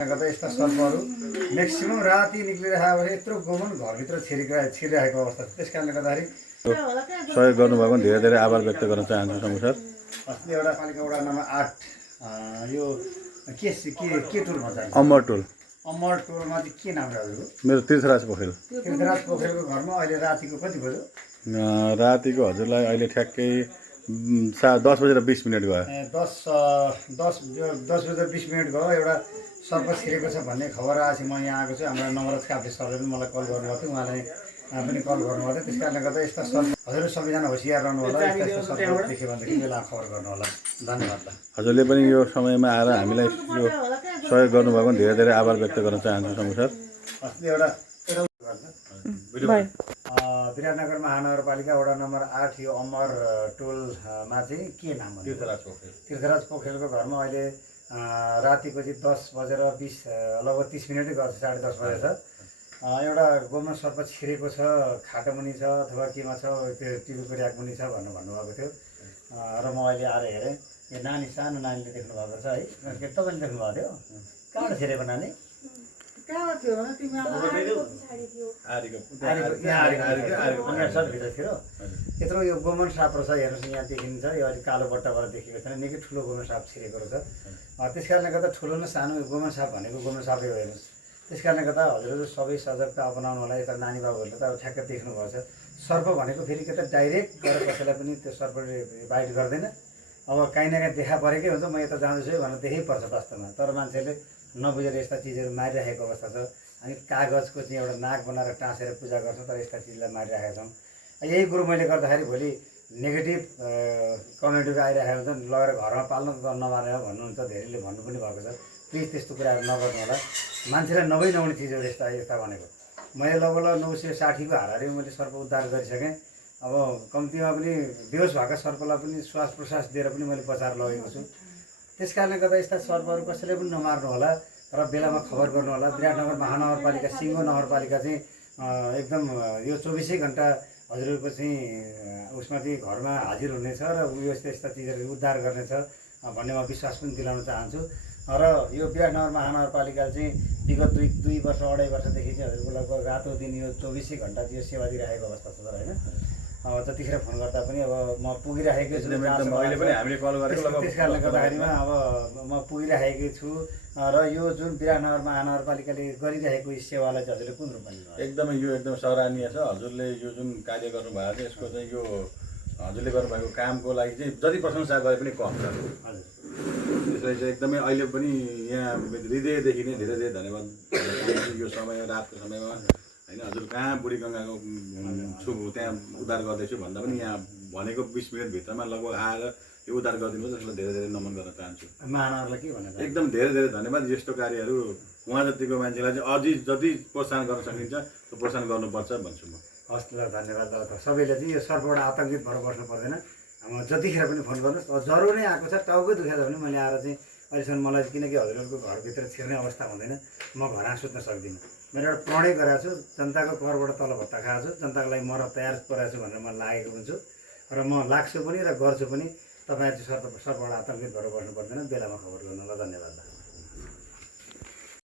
गर्दा यस्ता सर्पहरू म्याक्सिमम राति निक्लिरहेको भने यत्रो गोमन घरभित्र छिरिरहेको अवस्था छ। त्यस कारणले गर्दाखेरि सहयोग गर्नुभएको धेरै धेरै आभार व्यक्त गर्न चाहन्छु समूह सर। अस्ति एउटा पालिका वडा नम्बर 8 यो के टोल भन्छ अमर टोल। अमर टोलमा चाहिँ के नाम हजुरको? मेरो तीर्थराज पोखरेल। तीर्थराज पोखरेलको घरमा अहिले रातिको कति बज्यो? रातिको हजुरलाई अहिले ठ्याक्कै 10:20 गयो। 10:20 गयो। एउटा सर्प छिरेको छ भन्ने खबर आएपछि म यहाँ आएको छु। हाम्रो नवराज काफ्ले सरले पनि मलाई कल गर्नुभएको थियो, उहाँले पनि कल गर्नुभएको थियो। त्यस कारणले गर्दा यस्ता सर्प हजुर सबैजना होसियार रहनु होला। यस्ता सर्प देख्यो भनेदेखि बेला खबर गर्नु होला। धन्यवाद। हजुरले पनि यो समयमा आएर हामीलाई यो सहयोग गर्नुभएको धेरै धेरै आभार व्यक्त गर्न चाहन्छु समूह सर। अस्ति एउटा विराटनगर महानगरपालिका वडा नम्बर 8 यो अमर टोलमा चाहिँ के नाम हो? तीर्थराज पोखरेलको घरमा अहिले रातिको चाहिँ 10:20 लगभग 30 मिनटै गर्छ, 10:30 बजेछ। एउटा गोमन सर्प छिरेको छ, खाटो मुनि छ अथवा केमा छ, त्यो टिभीको ऱ्याक मुनि छ भन्नुभएको थियो। र म अहिले आएर हेरेँ, यो नानी सानो नानीले देख्नु भएको छ है। तपाईँले देख्नुभएको थियो? कहाँबाट छिरेको नानी? यत्रो यो गोमन साप रहेछ, हेर्नुहोस् यहाँ देखिन्छ। यो अलिक कालो बट्टाबाट देखेको छैन, निकै ठुलो गोमन साप छिरेको रहेछ। त्यस कारणले गर्दा ठुलो न सानो गोमन साप भनेको गोमन सापै हो हेर्नुहोस्। त्यस कारणले गर्दा हजुरहरू सबै सजगता अपनाउनु होला। यता नानी बाबुहरूले त अब ठ्याक्क देख्नुभएको छ। सर्प भनेको फेरि के त डाइरेक्ट गएर कसैलाई पनि त्यो सर्पले बाइट गर्दैन। अब काहीँ न काहीँ देखा परेकै हुन्छ, म यता जाँदैछु है भनेर देखै पर्छ वास्तवमा। तर मान्छेले नबुझेर यस्ता चिजहरू मारिरहेको अवस्था छ। अनि कागजको चाहिँ एउटा नाक बनाएर टाँसेर पूजा गर्छौँ, तर यस्ता चिजलाई मारिरहेका छौँ। यही कुरो मैले गर्दाखेरि भोलि नेगेटिभ कमेन्टहरू आइरहेको हुन्छ, लगेर घरमा पाल्नु त नमारेर भन्नुहुन्छ। धेरैले भन्नु पनि भएको छ। प्लिज त्यस्तो कुराहरू नगर्नु होला। मान्छेलाई नहुने चिजहरू यस्ता भनेको। मैले लगभग 960 को हाराहारी मैले सर्प उद्धार गरिसकेँ। अब कम्तीमा पनि बेहोस भएका सर्पलाई पनि श्वास प्रश्वास दिएर पनि मैले बचाएर लगेको छु। त्यस कारणले गर्दा यस्ता सर्पहरू कसैले पनि नमार्नु होला र बेलामा खबर गर्नु होला। विराटनगर महानगरपालिका सिङ्गो नगरपालिका चाहिँ एकदम यो 24 घन्टा हजुरहरूको चाहिँ उसमा चाहिँ घरमा हाजिर हुनेछ र यस्ता चिजहरू उद्धार गर्नेछ भन्ने म विश्वास पनि दिलाउन चाहन्छु। र यो विराटनगर महानगरपालिकाले चाहिँ विगत 2 वर्ष 2.5 वर्षदेखि चाहिँ हजुरको लगभग रातो दिन यो 24 घन्टा चाहिँ सेवा दिइरहेको अवस्था छ सर होइन। अब जतिखेर फोन गर्दा पनि अब म पुगिरहेकै छु। त्यस कारणले गर्दाखेरिमा अब म पुगिरहेकै छु। र यो जुन विराटनगर महानगरपालिकाले गरिरहेको सेवालाई चाहिँ हजुरले कुन रूपमा लिनु? एकदमै यो एकदम सराहनीय छ। हजुरले यो जुन कार्य गर्नुभएको छ यसको चाहिँ यो हजुरले गर्नुभएको कामको लागि चाहिँ जति प्रशंसा गरे पनि कम छ। हजुर त्यसलाई चाहिँ एकदमै अहिले पनि यहाँ हृदयदेखि नै धेरै धेरै धन्यवाद। यो समय रातको समयमा होइन हजुर कहाँ बुढी गङ्गाको छु त्यहाँ उद्धार गर्दैछु भन्दा पनि यहाँ भनेको 20 मिनटभित्रमा लगभग आएर यो उद्धार गरिदिनु त्यसलाई धेरै धेरै नमन गर्न चाहन्छु। महानगरलाई के भन्नु? एकदम धेरै धेरै धन्यवाद। यस्तो कार्यहरू उहाँ जतिको मान्छेलाई चाहिँ अझै जति प्रोत्साहन गर्न सकिन्छ त्यो प्रोत्साहन गर्नुपर्छ भन्छु म। हस् ल धन्यवाद। सबैले चाहिँ यो सर्पबाट आतङ्कित भएर बस्नु पर्दैन। जतिखेर पनि फोन गर्नुहोस्। ज्वरो नै आएको छ, टाउकै दुखेको छ भने मैले आएर चाहिँ अहिलेसम्म मलाई किनकि हजुरहरूको घरभित्र छिर्ने अवस्था हुँदैन, म घरमा सुत्न सक्दिनँ। मेरो एउटा प्रणै गरेको छु, जनताको करबाट तल भत्ता खाएको छु, जनताको लागि मर तयार परेको छु भनेर म लागेको हुन्छु र म लाग्छु पनि र गर्छु पनि। तपाईँहरू चाहिँ सर्पबाट आतङ्कित भएर बस्नु पर्दैन, बेलामा खबर गर्नु होला। धन्यवाद।